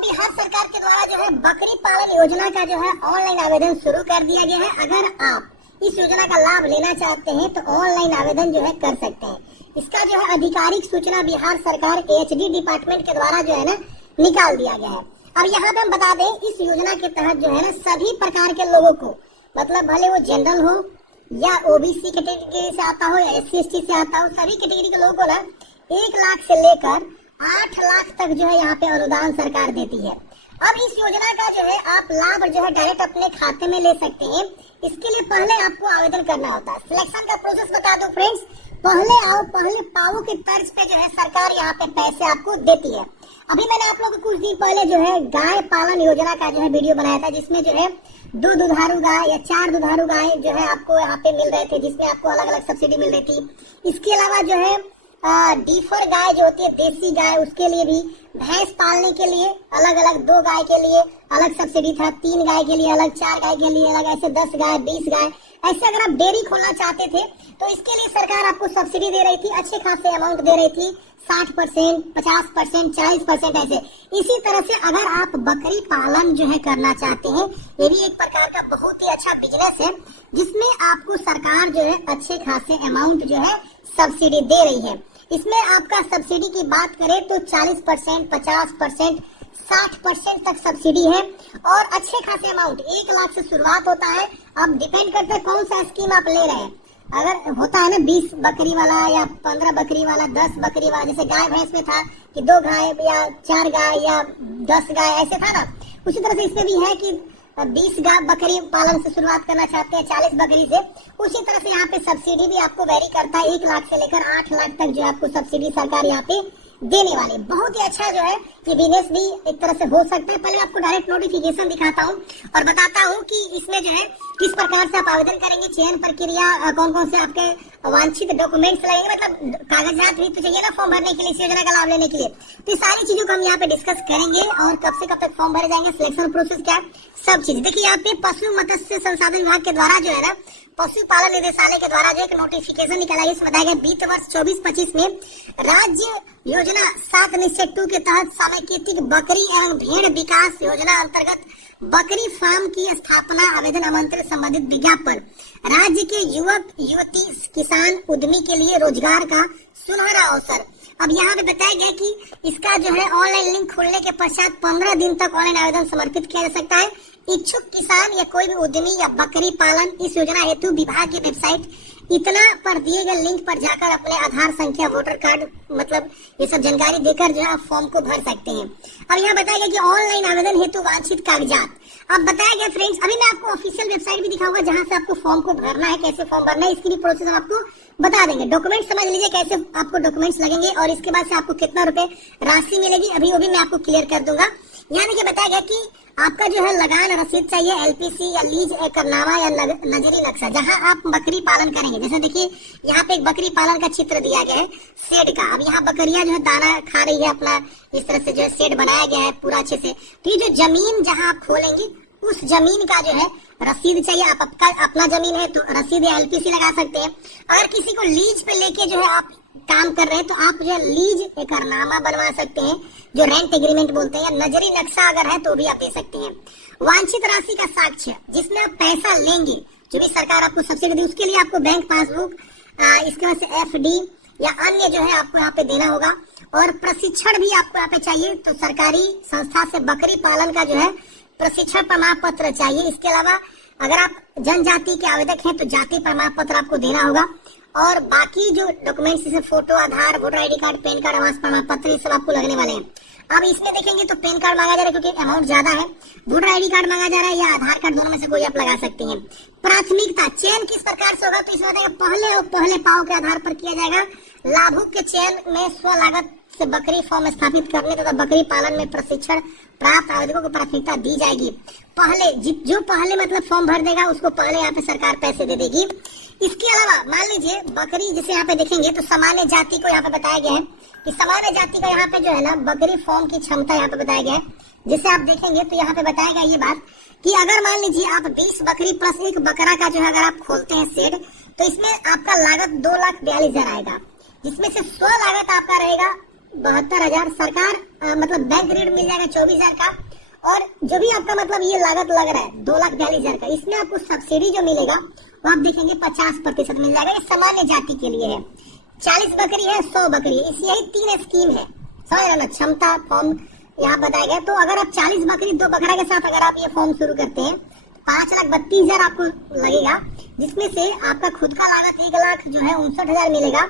बिहार सरकार के द्वारा जो है बकरी पालन योजना का जो है ऑनलाइन आवेदन शुरू कर दिया गया है। अगर आप इस योजना का लाभ लेना चाहते हैं तो ऑनलाइन आवेदन जो है कर सकते हैं। इसका जो है आधिकारिक सूचना बिहार सरकार एचडी डिपार्टमेंट के द्वारा जो है ना निकाल दिया गया है। अब यहाँ पे हम बता दें, इस योजना के तहत जो है ना सभी प्रकार के लोगों को, मतलब भले वो जनरल हो या ओबीसी कैटेगरी से आता हो या SC/ST से आता हो, सभी कैटेगरी के लोगों को ना 1 लाख से लेकर 8 लाख तक जो है यहाँ पे अनुदान सरकार देती है। अब इस योजना का जो है आप लाभ जो है डायरेक्ट अपने खाते में ले सकते हैं। इसके लिए पहले आपको आवेदन करना होता है। सिलेक्शन का प्रोसेस बता दो फ्रेंड्स, पहले आओ पहले पाओ के तर्ज पे जो है सरकार यहाँ पे पैसे आपको देती है। अभी मैंने आप लोगों को कुछ दिन पहले जो है गाय पालन योजना का जो है वीडियो बनाया था, जिसमें जो है 2 दुधारू गाय या 4 दुधारू गाय जो है आपको यहाँ पे मिल रहे थे, जिसमें आपको अलग अलग सब्सिडी मिल रही थी। इसके अलावा जो है डीफर गाय जो होती है देसी गाय, उसके लिए भी, भैंस पालने के लिए अलग अलग 2 गाय के लिए अलग सब्सिडी था, 3 गाय के लिए अलग, 4 गाय के लिए अलग, ऐसे 10 गाय 20 गाय ऐसे। अगर आप डेयरी खोलना चाहते थे तो इसके लिए सरकार आपको सब्सिडी दे रही थी, अच्छे खासे अमाउंट दे रही थी, 60%, 50%, 40% ऐसे। इसी तरह से अगर आप बकरी पालन जो है करना चाहते हैं, ये भी एक प्रकार का बहुत ही अच्छा बिजनेस है, जिसमें आपको सरकार जो है अच्छे खासे अमाउंट जो है सब्सिडी दे रही है। इसमें आपका सब्सिडी की बात करें तो 40%, 50%, 60% तक सब्सिडी है और अच्छे खासे अमाउंट 1 लाख से शुरुआत होता है। अब डिपेंड करता है कौन सा स्कीम आप ले रहे हैं। अगर होता है ना 20 बकरी वाला या 15 बकरी वाला, 10 बकरी वाला, जैसे गाय भैंस में था कि 2 गाय या 4 गाय या 10 गाय ऐसे था ना, उसी तरह से इसमें भी है कि 20 गाय बकरी पालन से शुरुआत करना चाहते हैं, 40 बकरी से। उसी तरह से यहाँ पे सब्सिडी भी आपको वेरी करता है, 1 लाख से लेकर 8 लाख तक जो आपको सब्सिडी सरकार यहाँ पे देने वाले। बहुत ही अच्छा जो है ये बिजनेस भी एक तरह से हो सकता है। पहले आपको डायरेक्ट नोटिफिकेशन दिखाता हूँ और बताता हूँ कि इसमें जो है किस प्रकार से आप आवेदन करेंगे, चयन प्रक्रिया, कौन कौन से आपके वांछित डॉक्यूमेंट्स लगेंगे, मतलब कागजात भी तो चाहिए ना फॉर्म भरने के लिए, इस योजना का लाभ लेने के लिए। तो सारी चीजों को हम यहाँ पे डिस्कस करेंगे और कब से कब तक फॉर्म भरे जाएंगे, सिलेक्शन प्रोसेस क्या, सब चीज। देखिए यहाँ पे पशु मत्स्य संसाधन विभाग के द्वारा जो है ना पशुपालन निदेशालय के द्वारा जो एक नोटिफिकेशन निकाला गया, इसमें बताया गया वित्त वर्ष 24-25 में राज्य योजना 7 निश्चय 2 के तहत समेकित बकरी एवं भेड़ विकास योजना अंतर्गत बकरी फार्म की स्थापना आवेदन आमंत्रित संबंधित विज्ञापन राज्य के युवक युवती किसान उद्यमी के लिए रोजगार का सुनहरा अवसर। अब यहाँ पे बताया गया कि इसका जो है ऑनलाइन लिंक खोलने के पश्चात 15 दिन तक ऑनलाइन आवेदन समर्पित किया जा सकता है। इच्छुक किसान या कोई भी उद्यमी या बकरी पालन इस योजना हेतु विभाग की वेबसाइट इतना पर दिए गए लिंक पर जाकर अपने आधार संख्या, वोटर कार्ड, मतलब ये सब जानकारी देकर जो है आप फॉर्म को भर सकते हैं। अब यहाँ बताया गया कि ऑनलाइन आवेदन हेतु वांछित कागजात। अब बताया गया फ्रेंड्स, अभी मैं आपको ऑफिशियल वेबसाइट भी दिखाऊंगा जहाँ से आपको फॉर्म को भरना है, कैसे फॉर्म भरना है, इसकी भी प्रोसेस हम आपको बता देंगे। डॉक्यूमेंट समझ लीजिए कैसे आपको डॉक्यूमेंट्स लगेंगे और इसके बाद से आपको कितना रुपए राशि मिलेगी, अभी वो भी मैं आपको क्लियर कर दूंगा। यहाँ देखिए बताया गया कि आपका जो है लगान रसीद चाहिए, LPC या लीज एकरनामा या नजरी नक्शा, जहां आप बकरी पालन करेंगे। जैसे देखिए यहाँ पे एक बकरी पालन का चित्र दिया गया है शेड का। अब यहाँ बकरियां जो है दाना खा रही है अपना, इस तरह से जो है शेड बनाया गया है पूरा अच्छे से। तो ये जो जमीन जहाँ आप खोलेंगे उस जमीन का जो है रसीद चाहिए। आप अपना जमीन है तो रसीद या LPC लगा सकते हैं। अगर किसी को लीज पे लेके जो है आप काम कर रहे हैं तो आप जो है लीज एकरनामा बनवा सकते हैं, जो रेंट एग्रीमेंट बोलते हैं, या नजरी नक्शा अगर है तो भी आप दे सकते हैं। वांछित राशि का साक्ष्य, जिसमें आप पैसा लेंगे, जो भी सरकार आपको सब्सिडी दी, उसके लिए आपको बैंक पासबुक, इसके बाद से FD या अन्य जो है आपको यहाँ पे देना होगा। और प्रशिक्षण भी आपको यहाँ पे चाहिए, तो सरकारी संस्था से बकरी पालन का जो है प्रशिक्षण प्रमाण पत्र चाहिए। इसके अलावा अगर आप जनजाति के आवेदक हैं तो जाति प्रमाण पत्र आपको देना होगा। और बाकी जो डॉक्यूमेंट्स जैसे photo, Aadhaar, voter ID card, PAN card, आवास प्रमाण पत्र, ये सब आपको लगने वाले हैं। अब इसमें देखेंगे तो पैन कार्ड मांगा जा रहा है क्योंकि अमाउंट ज्यादा है, वोटर ID कार्ड मांगा जा रहा है या आधार कार्ड, दोनों में से कोई आप लगा सकते हैं। प्राथमिकता चयन किस प्रकार से होगा, तो इसमें पहले पाव के आधार पर किया जाएगा। लाभुक के चयन में स्व लागत से बकरी फार्म स्थापित करने तथा बकरी पालन में प्रशिक्षण प्राप्त आवेदकों को प्राथमिकता दी जाएगी। पहले जो पहले मतलब फॉर्म भर देगा उसको पहले यहाँ पे सरकार पैसे दे देगी। इसके अलावा मान लीजिए बकरी, जैसे यहाँ पे देखेंगे तो सामान्य जाति को यहाँ पे बताया गया है कि सामान्य जाति का यहाँ पे जो है ना बकरी फार्म की क्षमता यहाँ पे बताया गया है। जैसे आप देखेंगे तो यहाँ पे बताया गया ये बात कि अगर मान लीजिए आप 20 बकरी प्लस 1 बकरा का जो है अगर आप खोलते हैं शेड, तो इसमें आपका लागत 2,42,000 आएगा, जिसमें से स्व लागत आपका रहेगा 72,000 सरकार मतलब बैंक ऋण मिल जाएगा 24,000 का। और जो भी आपका मतलब ये लागत लग रहा है 2,42,000 का, इसमें आपको सब्सिडी जो मिलेगा वो आप देखेंगे 50% मिल जाएगा। ये सामान्य जाति के लिए है। 40 बकरी है, 100 बकरी है, इस यही 3 स्कीम है, समझ रहे ना। क्षमता फॉर्म यहाँ बताया गया। तो अगर आप 40 बकरी 2 बकरा के साथ अगर आप ये फॉर्म शुरू करते हैं 5,32,000 आपको लगेगा, जिसमें से आपका खुद का लागत 1,00,000 जो है 59,000 मिलेगा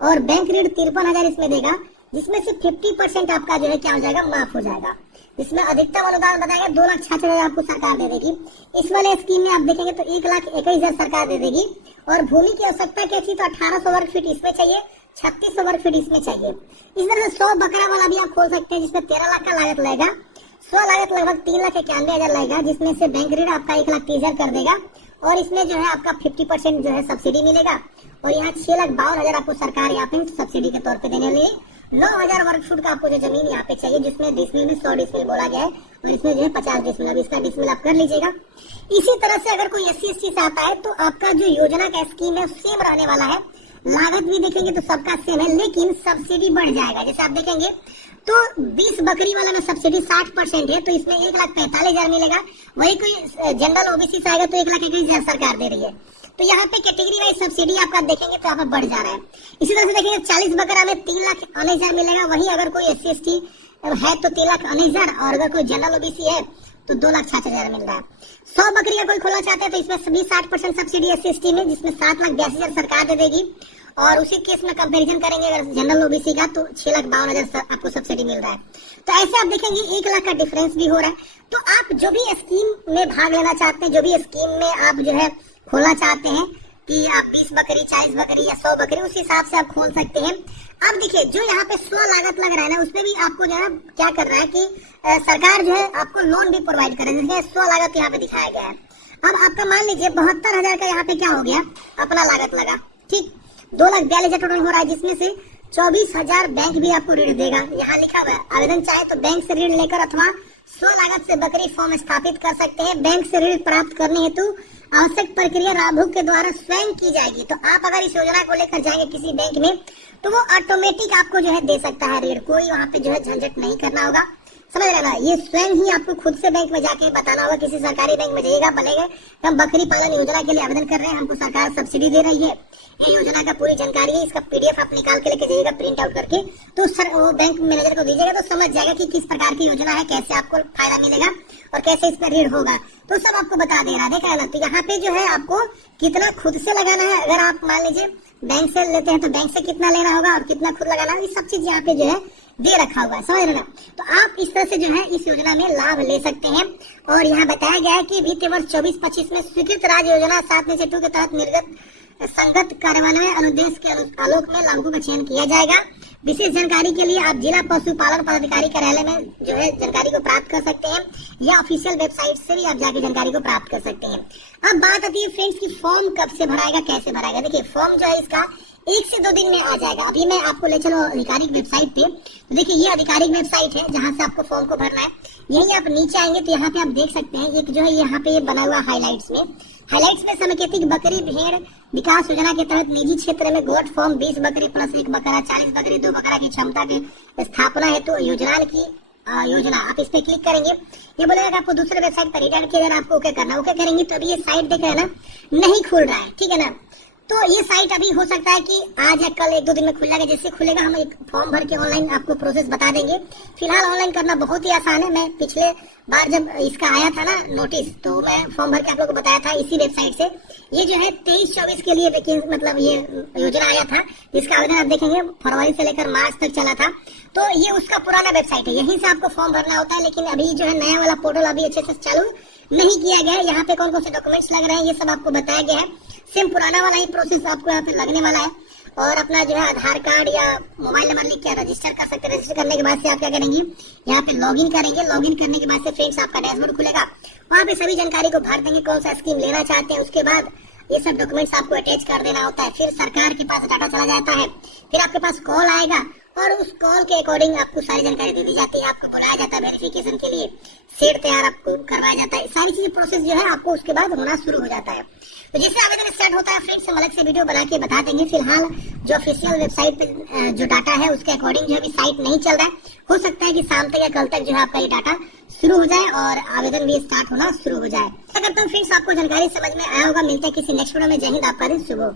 और बैंक ऋण 53,000 इसमें देगा, जिसमें से 50% आपका जो है क्या हो जाएगा, माफ हो जाएगा। इसमें अधिकतम अनुदान बताएगा 2,66,000 आपको सरकार दे देगी। इस वाले स्कीम में आप देखेंगे तो 1,21,000 सरकार दे देगी। और भूमि की आवश्यकता क्या थी, तो 1800 वर्ग फीट इसमें चाहिए, 3600 वर्ग फीट इसमें चाहिए। इस तरह से 100 बकरा वाला भी आप खोल सकते हैं, जिसमें 13 लाख का लागत लगेगा। 100 लागत लगभग 3,91,000 लगेगा, जिसमें से बैंक ऋण आपका 1,30,000 कर देगा और इसमें जो है आपका 50% जो है सब्सिडी मिलेगा। और यहाँ 6,52,000 आपको सरकार यहाँ पे सब्सिडी के तौर पे देने वाली है। 9,000 वर्ग फुट का आपको जो जमीन यहाँ पे चाहिए, जिसमें डिसमिल में 100 डिसमिल बोला गया है और इसमें जो है 50 डिसमिल। अब इसका डिसमिल आप कर लीजिएगा। इसी तरह से अगर कोई SC/ST से आता है तो आपका जो योजना का स्कीम है सेम रहने वाला है। लागत भी देखेंगे तो सबका सेम है, लेकिन सब्सिडी बढ़ जाएगा। जैसे आप देखेंगे तो 20 बकरी वाला में सब्सिडी 60% है, तो इसमें 1,45,000 मिलेगा। वही कोई जनरल OBC से आएगा तो 1,21,000 सरकार दे रही है। तो यहाँ पे कैटेगरी वाइज सब्सिडी आपका देखेंगे तो यहाँ पे बढ़ जा रहा है। इसी तरह से देखेंगे 40 बकरा में 3,19,000 मिलेगा। वही अगर कोई SC/ST है तो 3,19,000 और अगर कोई जनरल OBC है तो 2,66,000 मिल रहा है। 100 बकरी का कोई खोलना चाहते हैं तो इसमें सभी 60% सब्सिडी SC/ST में, जिसमें 7,82,000 सरकार दे देगी। और उसी केस में कंपैरिजन करेंगे अगर जनरल OBC का तो 6,52,000 आपको सब्सिडी मिल रहा है। तो ऐसे आप देखेंगे 1,00,000 का डिफरेंस भी हो रहा है। तो आप जो भी स्कीम में भाग लेना चाहते हैं, जो भी स्कीम में आप जो है खोलना चाहते हैं कि आप 20 बकरी 40 बकरी या 100 बकरी, उस हिसाब से आप खोल सकते हैं। अब देखिए जो यहाँ पे 100 लागत लग रहा है ना, उसमें भी आपको जो है क्या कर रहा है कि सरकार जो है आपको लोन भी प्रोवाइड कर रही है। 100 लागत यहाँ पे दिखाया गया है। अब आपका मान लीजिए 72,000 का यहाँ पे क्या हो गया, अपना लागत लगा, ठीक 2,42,000 टोटल हो रहा है, जिसमें से 24,000 बैंक भी आपको ऋण देगा। यहाँ लिखा हुआ है आवेदन चाहे तो बैंक से ऋण लेकर अथवा 100 लागत से बकरी फॉर्म स्थापित कर सकते हैं। बैंक से ऋण प्राप्त करने हेतु आवश्यक प्रक्रिया लाभुक के द्वारा स्वयं की जाएगी। तो आप अगर इस योजना को लेकर जाएंगे किसी बैंक में तो वो ऑटोमेटिक आपको जो है दे सकता है ऋण, कोई वहाँ पे जो है झंझट नहीं करना होगा, समझ रहे ना। ये स्वयं ही आपको खुद से बैंक में जाके बताना होगा। किसी सरकारी बैंक में जाइएगा, बोलेगा हम बकरी पालन योजना के लिए आवेदन कर रहे हैं, हमको सरकार सब्सिडी दे रही है, ये योजना का पूरी जानकारी है, इसका PDF आप निकाल के लेके जाइएगा प्रिंट आउट करके, तो सर वो बैंक मैनेजर को दीजिएगा तो समझ जाएगा कि किस प्रकार की योजना है, कैसे आपको फायदा मिलेगा और कैसे इस पर ऋण होगा, तो सब आपको बता दे रहा है। देखा है ना। तो यहाँ पे जो है आपको कितना खुद से लगाना है, अगर आप मान लीजिए बैंक से लेते हैं तो बैंक से कितना लेना होगा और कितना खुद लगाना है, ये सब चीज यहाँ पे जो है दे रखा हुआ है, समझ रहे ना। तो आप इस तरह से जो है इस योजना में लाभ ले सकते हैं। और यहाँ बताया गया है कि वित्तीय वर्ष 24-25 में स्वीकृत राज्य योजना 7/2 के तहत निर्गत संगत कार्यान्वयन अनुदेश के आलोक में लाभुकों का चयन किया जाएगा। विशेष जानकारी के लिए आप जिला पशुपालन पदाधिकारी कार्यालय में जो है जानकारी को प्राप्त कर सकते हैं या ऑफिशियल वेबसाइट से भी आप जाके जानकारी को प्राप्त कर सकते हैं। अब बात आती है फ्रेंड्स की फॉर्म कब से भराएगा, कैसे भराएगा। देखिए फॉर्म जो है इसका 1 से 2 दिन में आ जाएगा। अभी मैं आपको ले चलो आधिकारिक वेबसाइट पे। तो देखिए ये आधिकारिक वेबसाइट है जहाँ से आपको फॉर्म को भरना है। यही आप नीचे आएंगे तो यहाँ पे आप देख सकते हैं एक जो है यहाँ पे बना हुआ हाईलाइट्स में समेकित बकरी भेड़ विकास योजना के तहत निजी क्षेत्र में गोट फॉर्म 20 बकरी प्लस 1 बकरा 40 बकरी 2 बकरा की क्षमता की स्थापना है तो योजना की योजना आप इस पे क्लिक करेंगे। ये बोलेगा कि आपको दूसरे वेबसाइट पर रिटर्न किया जाना, आपको ओके करना। ओके करेंगे तो अभी ये साइट देख रहे हैं ना, नहीं खुल रहा है, ठीक है ना। तो ये साइट अभी हो सकता है कि आज या कल 1-2 दिन में खुल जाएगा। जैसे खुलेगा हम एक फॉर्म भर के ऑनलाइन आपको प्रोसेस बता देंगे। फिलहाल ऑनलाइन करना बहुत ही आसान है। मैं पिछले बार जब इसका आया था ना नोटिस, तो मैं फॉर्म भर के आप लोगों को बताया था इसी वेबसाइट से। ये जो है 23-24 के लिए वैकेंसी मतलब ये योजना आया था, जिसका आवेदन आप देखेंगे फरवरी से लेकर मार्च तक चला था। तो ये उसका पुराना वेबसाइट है, यहीं से आपको फॉर्म भरना होता है। लेकिन अभी जो है नया वाला पोर्टल अभी अच्छे से चालू नहीं किया गया है। यहाँ पे कौन कौन से डॉक्यूमेंट्स लग रहे हैं ये सब आपको बताया गया है। सेम पुराना वाला ही प्रोसेस आपको यहाँ पे लगने वाला है। और अपना जो है आधार कार्ड या मोबाइल नंबर लिख के रजिस्टर कर सकते हैं। रजिस्टर करने के बाद से आप क्या करेंगे, यहाँ पे लॉगिन करेंगे। लॉगिन करने के बाद से फ्रेंड्स आपका डैशबोर्ड खुलेगा, वहाँ पे सभी जानकारी को भर देंगे, कौन सा स्कीम लेना चाहते हैं। उसके बाद ये सब डॉक्यूमेंट्स आपको अटैच कर देना होता है। फिर सरकार के पास डाटा चला जाता है, फिर आपके पास कॉल आएगा और उस कॉल के अकॉर्डिंग आपको सारी जानकारी दे दी जाती है, आपको बुलाया जाता है वेरिफिकेशन के लिए, सेट तैयार आपको करवाया जाता है, सारी चीजें प्रोसेस जो है आपको उसके बाद होना शुरू हो जाता है। तो जैसे आवेदन स्टार्ट होता है फ्रेंड्स हम अलग से वीडियो बना के बता देंगे। फिलहाल जो ऑफिशियल वेबसाइट पे जो डाटा है उसके अकॉर्डिंग जो अभी साइट नहीं चल रहा है, हो सकता है कि शाम तक या कल तक जो है आपका ये डाटा शुरू हो जाए और आवेदन भी स्टार्ट होना शुरू हो जाए। आशा करता हूँ फ्रेंड्स आपको जानकारी समझ में आया होगा। मिलते हैं किसी नेक्स्ट वीडियो में। जय हिंद, आपका दिन शुभ हो।